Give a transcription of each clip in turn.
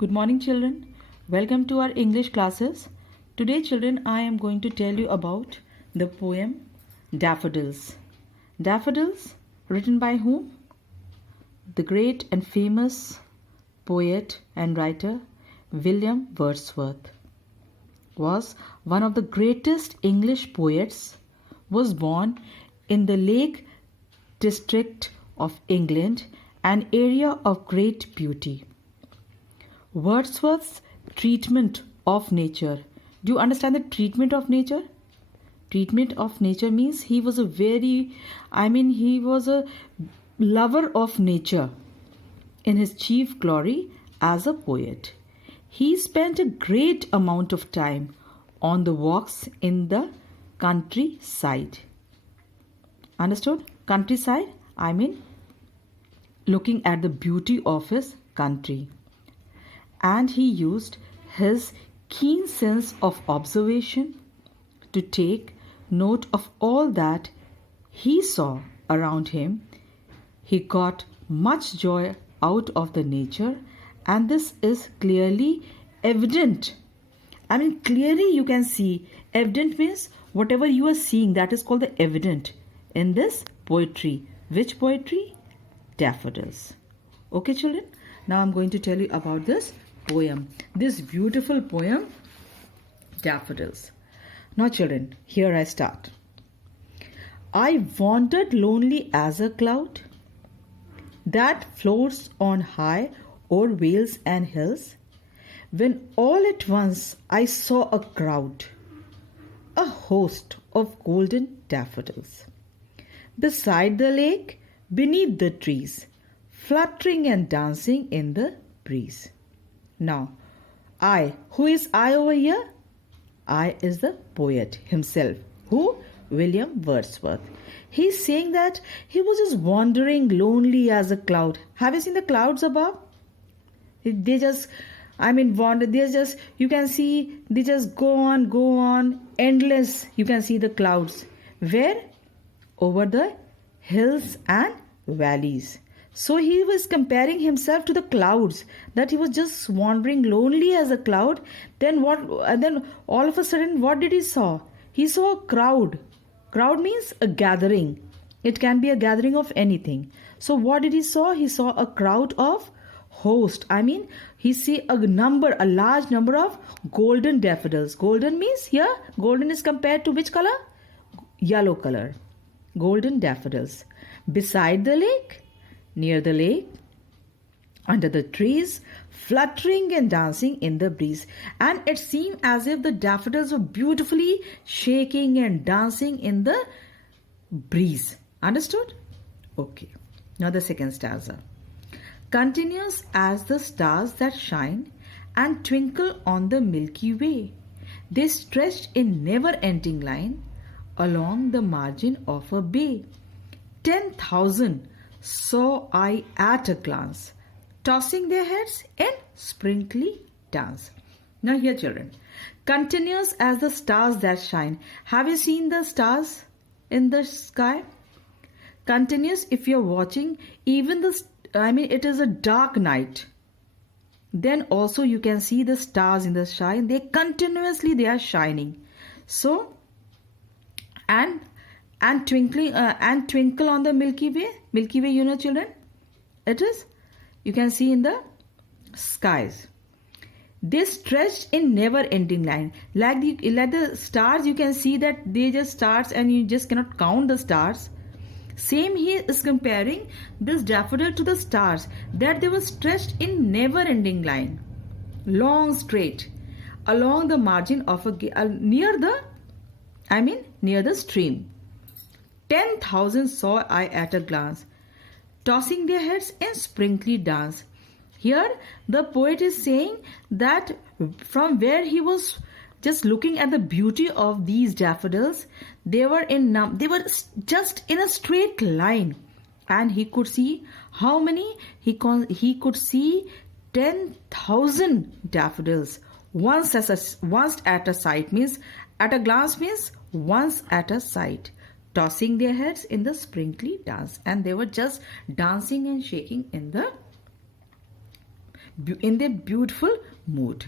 Good morning, children. Welcome to our English classes. Today, children, I am going to tell you about the poem Daffodils. Daffodils, written by whom? The great and famous poet and writer William Wordsworth was one of the greatest English poets. Was born in the Lake District of England, an area of great beauty. Wordsworth's treatment of nature. Do you understand the treatment of nature? Treatment of nature means he was a lover of nature in his chief glory as a poet. He spent a great amount of time on the walks in the countryside. Understood? Countryside, looking at the beauty of his country. And he used his keen sense of observation to take note of all that he saw around him. He got much joy out of the nature, and this is clearly evident. Clearly you can see. Evident means whatever you are seeing, that is called the evident in this poetry. Which poetry? Daffodils. Okay, children? Now I'm going to tell you about this poem, this beautiful poem, Daffodils. Now, children, here I start. I wandered lonely as a cloud that floats on high o'er vales and hills, when all at once I saw a crowd, a host of golden daffodils, beside the lake, beneath the trees, fluttering and dancing in the breeze. Now, who is I over here? I is the poet himself. Who? William Wordsworth. He's saying that he was just wandering lonely as a cloud. Have you seen the clouds above? They just, wander. You can see, they just go on, endless. You can see the clouds. Where? Over the hills and valleys. So he was comparing himself to the clouds, that he was just wandering lonely as a cloud. Then what? And then all of a sudden, what did he saw? He saw a crowd. Crowd means a gathering. It can be a gathering of anything. So what did he saw? He saw a crowd of host. He see a large number of golden daffodils. Golden means here, golden is compared to which color? Yellow color. Golden daffodils. Beside the lake, near the lake, under the trees, fluttering and dancing in the breeze. And it seemed as if the daffodils were beautifully shaking and dancing in the breeze. Understood? Okay. Now the second stanza. Continuous as the stars that shine and twinkle on the Milky Way, they stretched in never-ending line along the margin of a bay. 10,000 saw I at a glance, tossing their heads in sprinkly dance. Now here, children, continuous as the stars that shine. Have you seen the stars in the sky? Continuous, if you're watching, even it is a dark night, then also you can see the stars in the sky. They are shining. So, and twinkle on the Milky Way. Milky Way, children, it is, you can see in the skies. They stretched in never-ending line. Like the stars, you can see that they just stars and you just cannot count the stars. Same he is comparing this daffodil to the stars, that they were stretched in never-ending line, long straight, along the margin of near the stream. 10,000 saw I at a glance, tossing their heads in sprinkly dance. Here the poet is saying that from where he was just looking at the beauty of these daffodils, they were just in a straight line, and he could see how many? He could see 10,000 daffodils once at a sight, means at a glance, means once at a sight, tossing their heads in the sprinkly dance, and they were just dancing and shaking in the in their beautiful mood.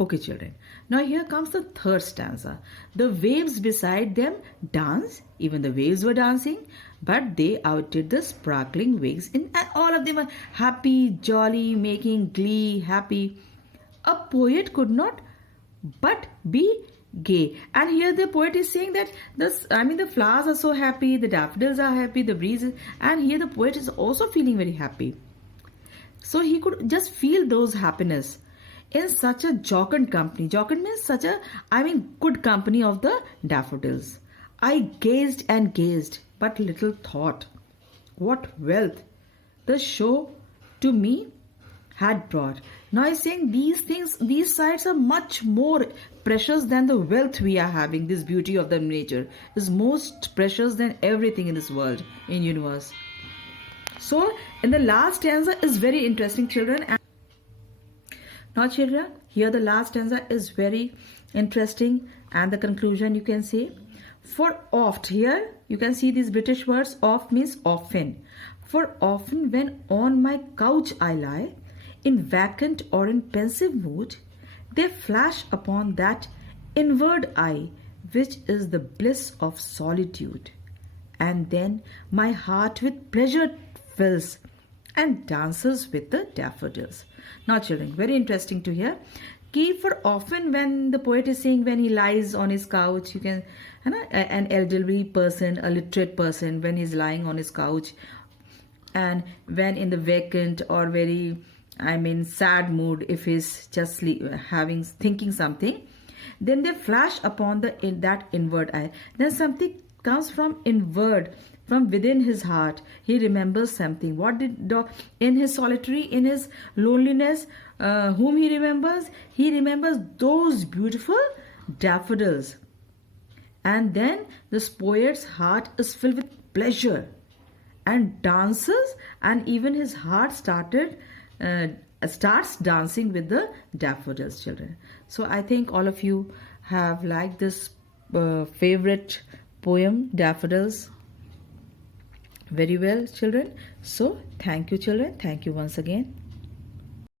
Okay, children. Now here comes the third stanza. The waves beside them dance. Even the waves were dancing, but they outdid the sparkling waves, and all of them were happy, jolly, making glee, happy. A poet could not but be gay. And here the poet is saying that the flowers are so happy, the daffodils are happy, the breeze and here the poet is also feeling very happy. So he could just feel those happiness in such a jocund company. Jocund means such a, good company of the daffodils. I gazed and gazed, but little thought what wealth the show to me had brought. Now he's saying these things, these sights are much more precious than the wealth we are having. This beauty of the nature is most precious than everything in this world, in universe. So in the last stanza is very interesting, children. And now children, here the last stanza is very interesting, and the conclusion you can say, for oft, here you can see these British words. Oft means often. For often when on my couch I lie, in vacant or in pensive mood, they flash upon that inward eye, which is the bliss of solitude. And then my heart with pleasure fills and dances with the daffodils. Now children, very interesting to hear. Key for often, when the poet is saying when he lies on his couch, you can, an elderly person, a literate person, when he's lying on his couch, and when in the vacant or very sad mood, if he's just thinking something, then they flash upon that inward eye. Then something comes from inward, from within his heart. He remembers something. What did in his solitary, in his loneliness, whom he remembers? He remembers those beautiful daffodils. And then this poet's heart is filled with pleasure and dances, and even his heart starts dancing with the daffodils, children. So I think all of you have liked this favorite poem, Daffodils, very well, children. So thank you, children. Thank you once again.